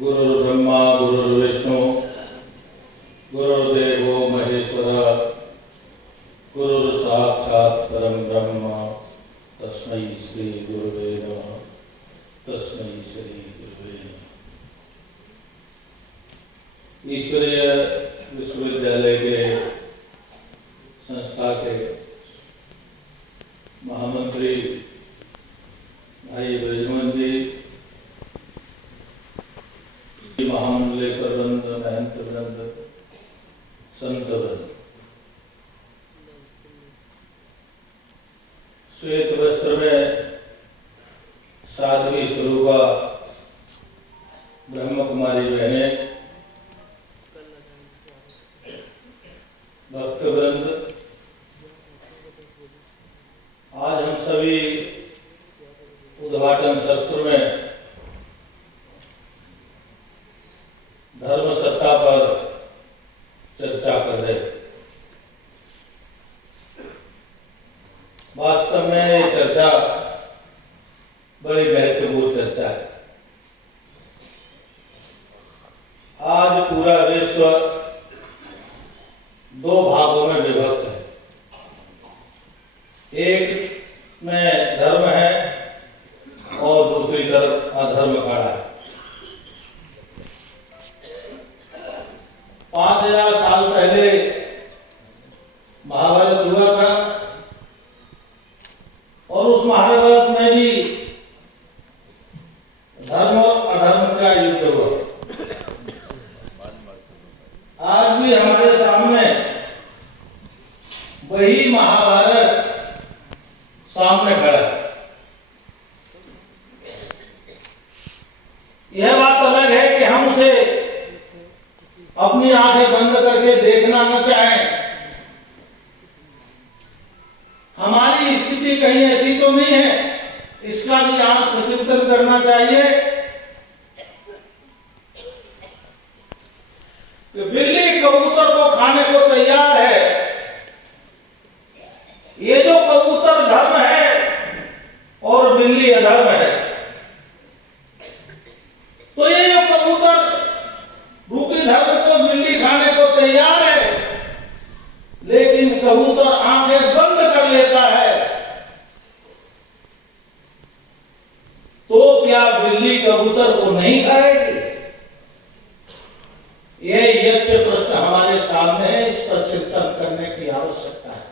गुरुर्ब्रह्मा गुरुर्विष्णु गुरुर्देवो महेश्वर गुरुर्साक्षात् परम ब्रह्म तस्मै श्री गुरुवे नमः। तस्मै श्री गुरुवे नमः। ईश्वरीय विश्वविद्यालय के संस्था के महामंत्री भाई ब्रजमोहन जी, महामंडलेश्वर वृंद, महंत वृंद, संत वृंद, श्वेत वस्त्र में साध्वी स्वरूपा ब्रह्म कुमारी बहनें, भक्त वृंद, आज हम सभी उद्घाटन सत्र में धर्म सत्ता पर चर्चा कर रहे। वास्तव में ये चर्चा बड़ी महत्वपूर्ण चर्चा है। आज पूरा विश्व दो भागों में विभक्त है। एक में धर्म है और दूसरी तरफ अधर्म खड़ा है। 5000 साल पहले महाभारत हुआ था और उस महाभारत में भी धर्म और अधर्म का युद्ध हुआ। आज भी हमारे सामने वही महाभारत सामने खड़ा है। यह बात अलग है कि हम उसे अपनी आंखें बंद करके देखना न चाहें। हमारी स्थिति कहीं ऐसी तो नहीं है, इसका भी आत्मचिंतन करना चाहिए कि बिल्ली कबूतर को खाने को तैयार है। ये जो कबूतर धर्म है और बिल्ली अधर्म है, तो ये जो कबूतर रूपी धर्म को बिल्ली खाने को तैयार है, लेकिन कबूतर आंखें बंद कर लेता है, तो क्या बिल्ली कबूतर को नहीं खाएगी? यह यक्ष प्रश्न हमारे सामने है। इस पर चिंतन करने की आवश्यकता है।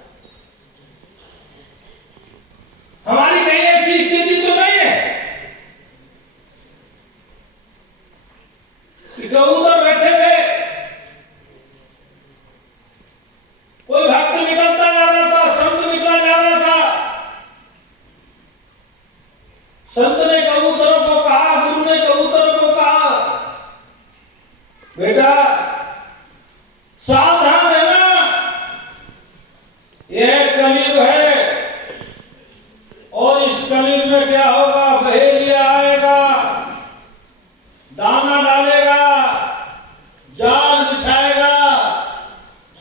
हमारी कहीं ऐसी स्थिति तो नहीं है कि कबूतर बैठे थे, कोई भक्त निकलता जा रहा था, संत निकला जा रहा था, संत ने कबूतरों को कहा, गुरु ने कबूतरों को कहा, बेटा सावधान रहना, यह कलयुग है और इस कलयुग में क्या होगा? बहेलिया आएगा, दाना डालेगा, जाल बिछाएगा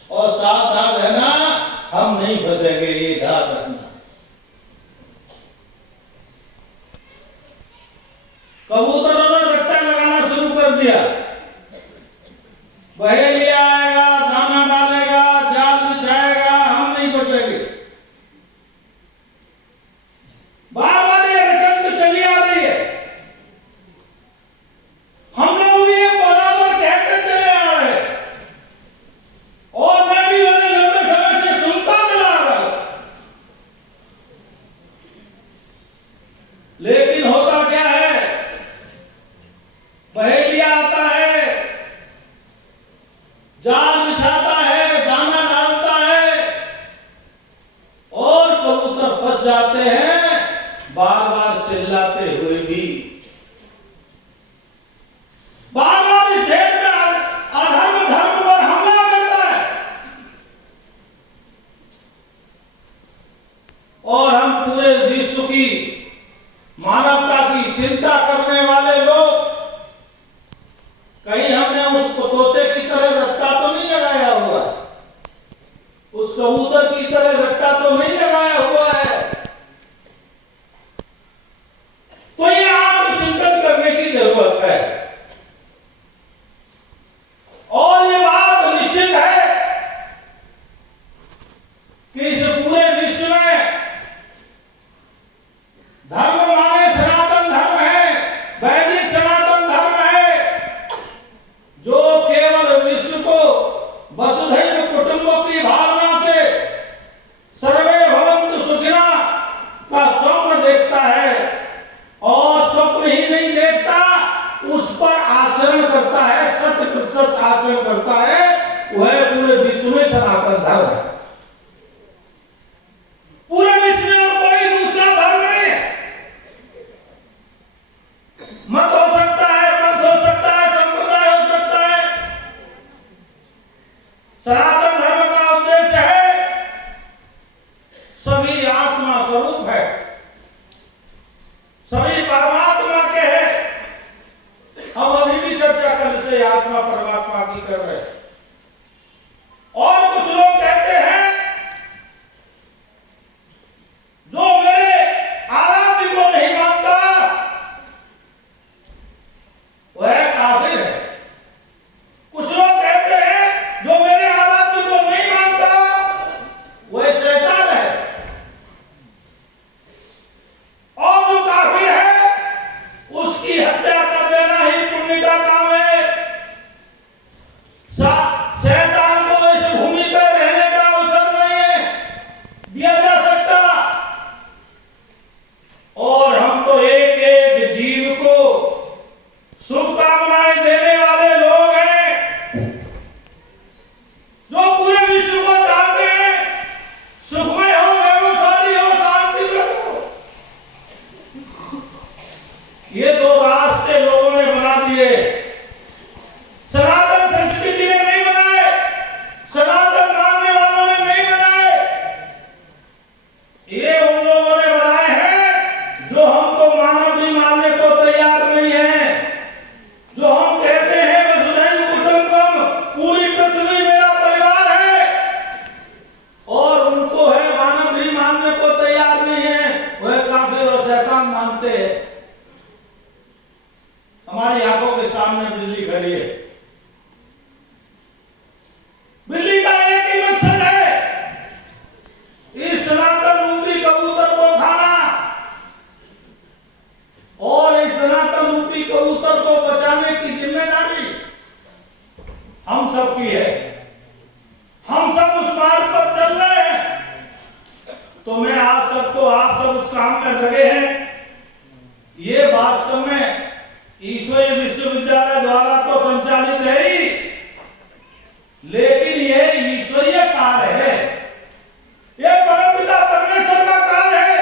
और सावधान रहना, हम नहीं फंसेंगे, ये ध्यान रखना। कबूतरों ने रट्टा लगाना शुरू कर दिया। बहेलिया आएगा, दाना डालेगा, जाल बिछाएगा, हम नहीं फंसेंगे। बार बार ये रटन चली आ रही है। हम लोग भी ये बराबर कहते चले आ रहे हैं और मैं भी उन्हें लंबे समय से सुनता चला आ रहा हूं। लेकिन होता क्या है? बहेलिया आता है, से आत्मा परमात्मा की कर रहे हैं। और कुछ लोग कहते हैं जो मेरे आराध्य को नहीं मानता वह काफिर है। कुछ लोग कहते हैं जो मेरे आराध्य को नहीं मानता वह शैतान है। और जो काफिर है उसकी हत्या कर देना ही पुण्य का काम है। शैतान को इस भूमि पर रहने का अवसर नहीं दिया जा सकता। और हम तो एक एक जीव को शुभकामनाएं देने वाले लोग हैं जो पूरे विश्व को चाहते हैं सुखमय हो, व्यवसायी हो, शांतिप्रद हो। ये दो रास्ते लोगों ने बना दिए। सनातन संस्कृति ने नहीं बनाए, सनातन मानने वालों ने नहीं बनाए। ये उन लोगों ने बनाए हैं जो हमको मानव भी मानने को तैयार नहीं है, जो हम कहते हैं वसुधैव कुटुंबकम, पूरी पृथ्वी मेरा परिवार है, और उनको है मानव भी मानने को तैयार नहीं है, वह काफिर और शैतान मानते हैं। हमारी आंखों के सामने बिल्ली खड़ी है। बिल्ली का एक ही मकसद है, इस सनातन रूपी कबूतर को खाना, और इस सनातन रूपी कबूतर को बचाने की जिम्मेदारी हम सब की है। हम सब उस मार्ग पर चल रहे हैं। तो मैं आप सबको, आप सब उस काम में लगे हैं। ये वास्तव में ईश्वरीय विश्वविद्यालय द्वारा तो संचालित है ही, लेकिन यह ईश्वरीय कार्य है, यह परमपिता परमेश्वर का कार्य है।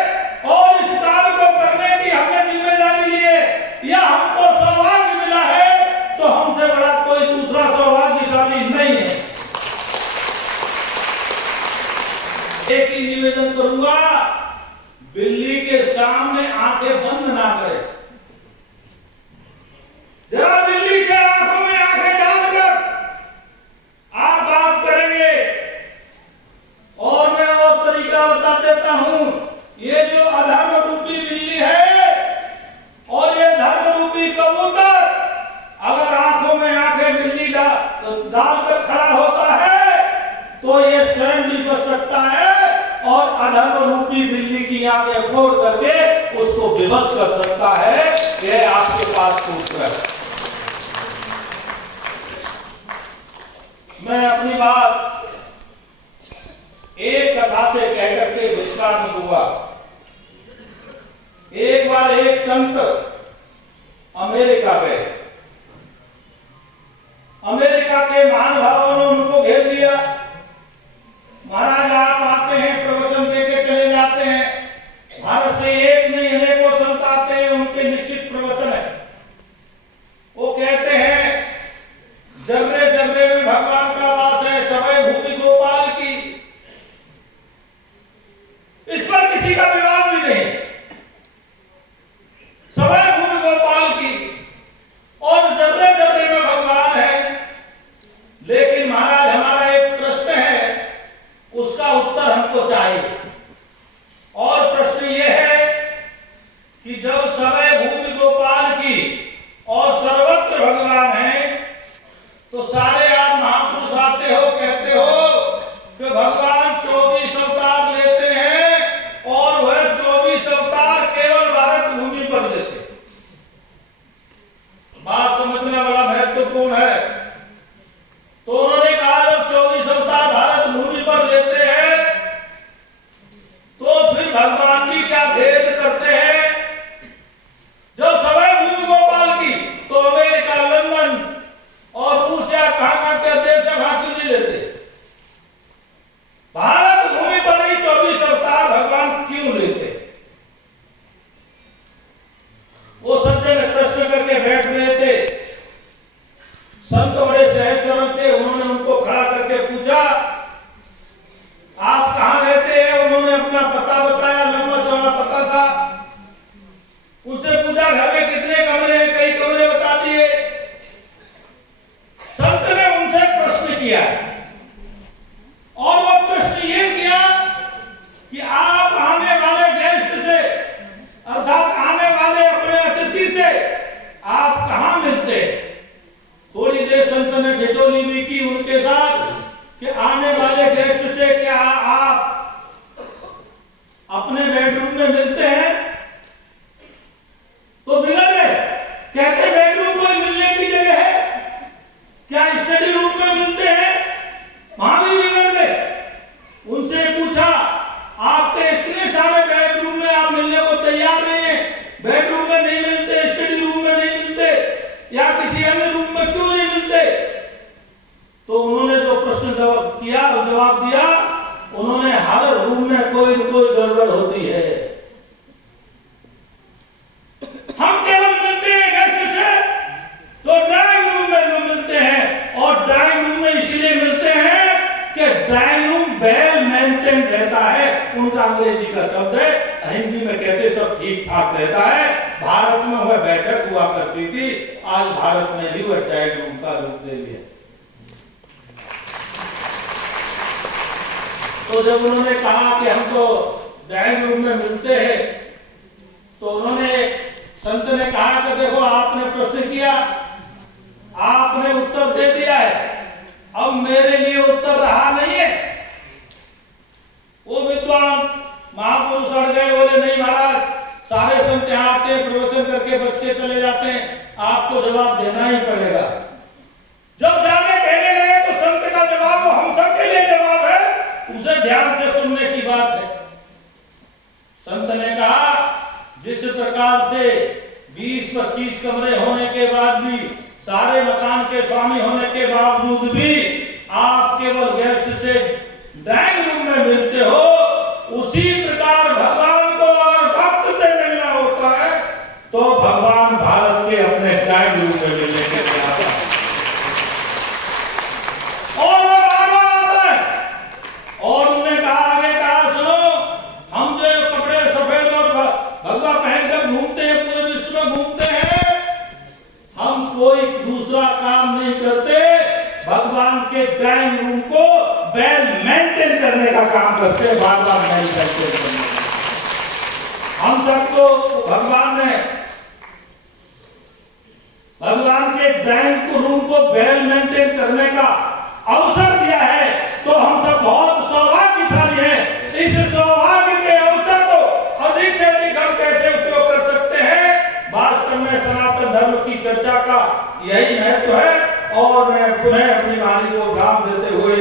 और इस कार्य को करने की हमने जिम्मेदारी ली है, या हमको सौभाग्य मिला है, तो हमसे बड़ा कोई दूसरा सौभाग्यशाली नहीं है। एक ही निवेदन करूंगा, बिल्ली के सामने आंखें बंद ना करें। जरा बिल्ली से आंखों में आंखें डालकर आप बात करेंगे। और मैं और तरीका बता देता हूं, ये जो अधर्म रूपी बिल्ली है और ये धर्म रूपी कबूतर, अगर आंखों में आंखें बिल्ली डालकर खड़ा होता है तो ये स्वयं भी बच सकता है और अधर्म रूपी बिल्ली की आंखें फोड़ करके उसको विवश कर सकता है। यह आपके पास सूत्र है। मैं अपनी बात एक कथा से कह करके विश्राम दूंगा। एक बार एक संत अमेरिका गए। अमेरिका के महानुभावों ने उनको घेर लिया। महाराज आप आते हैं, प्रवचन देके चले जाते हैं। भारत से एक नहीं अनेकों संत आते हैं, उनके निश्चित प्रवचन है। वो कहते हैं जर्रे जर्रे में भगवान का वास है, सवै भूमि गोपाल की। इस पर किसी का विवाद भी नहीं, सवै भूमि गोपाल की, और जर्रे जर्रे में भगवान है। लेकिन महाराज हमारा एक प्रश्न है, उसका उत्तर हमको चाहिए। और प्रश्न ये है कि जब सवै भूमि गोपाल की और सर्वत्र भगवान है, तो सारे आप महापुरुष आते हो, कहते हो कि भगवान 24 अवतार लेते हैं और वह 24 अवतार केवल भारत भूमि पर लेते हैं। बात समझना बड़ा महत्वपूर्ण है। तो उन्होंने कहा जब 24 अवतार भारत भूमि पर लेते हैं तो फिर भगवान भी क्या भेद करते हैं? जब सवै भूमि गोपाल की तो अमेरिका, लंदन और रूस या कहां के देश है वहां क्यों नहीं लेते? भारत भूमि पर ही 24 अवतार भगवान क्यों लेते? वो सज्जन प्रश्न करके बैठ रहे थे। संत बड़े सहज थे, उन्होंने उनको खड़ा करके पूछा आप कहां रहते हैं? उन्होंने अपना पता बताया, लंबा चौड़ा पता था। उनसे पूछा घर में कितने कमरे हैं? कई कमरे बता दिए। की जगह है? क्या स्टडी रूम में मिलते हैं? वहां भी बिगड़ गए। उनसे पूछा, आपके इतने सारे बेडरूम में आप मिलने को तैयार नहीं है, बेडरूम में नहीं मिलते, स्टडी रूम में नहीं मिलते, या किसी अन्य रूम में क्यों नहीं मिलते? तो उन्होंने जो प्रश्न जवाब दिया, उन्होंने हर रूम में कोई न कोई गड़बड़ होती है। हम केवल मिलते हैं कैसे से? तो ड्राइंग रूम में मिलते हैं, और ड्राइंग रूम में इसलिए मिलते हैं कि ड्राइंग रूम वेल मेंटेन रहता है। उनका अंग्रेजी का शब्द है, हिंदी में कहते सब ठीक ठाक रहता है। भारत में वह बैठक हुआ करती थी, आज भारत में भी वह ड्राइंग रूम का रूप ले लिया। तो जब उन्होंने कहा कि हम तो ड्राइंग रूम में मिलते हैं, तो उन्होंने संत ने कहा कि देखो, आपने प्रश्न किया, आपने उत्तर दे दिया है, अब मेरे लिए उत्तर रहा नहीं है। वो विद्वान महापुरुष अड़ गए, बोले नहीं महाराज, सारे संत यहाँ आते हैं, प्रवचन करके बच के चले जाते हैं, आपको जवाब देना ही पड़ेगा। जब जाने कहने लगे तो संत का जवाब हम सबके लिए जवाब है, उसे ध्यान से सुनने की बात है। संत ने कहा, जिस प्रकार से 20-25 कमरे होने के बाद भी, सारे मकान के स्वामी होने के बावजूद भी आप केवल गेस्ट से ड्राइंग रूम में मिलते हो, उसी प्रकार भगवान को अगर भक्त से मिलना होता है तो भगवान भारत के अपने ड्राइंग रूम में मिलने के लिए आता है, और वो बार-बार आता है। और उन्होंने कहा, आगे कहा, सुनो, हम जो कपड़े सफेद और भगवा पहनकर घूमते हैं, पूरे विश्व में घूमते हैं, हम कोई दूसरा काम नहीं करते, भगवान के ड्राइंग रूम को वेल मेंटेन करने का काम करते हैं, बार-बार मेंटेन करने। हम सबको भगवान ने भगवान के ड्राइंग रूम को वेल मेंटेन करने का अवसर दिया है, तो हम सब बहुत सौभाग्यशाली हैं। इस सौभाग्य के अवसर को अधिक से अधिक हम कैसे उपयोग कर सकते हैं, वास्तव में सनातन धर्म की चर्चा का यही महत्व है। और मैं पुनः अपनी वाणी को विराम देते हुए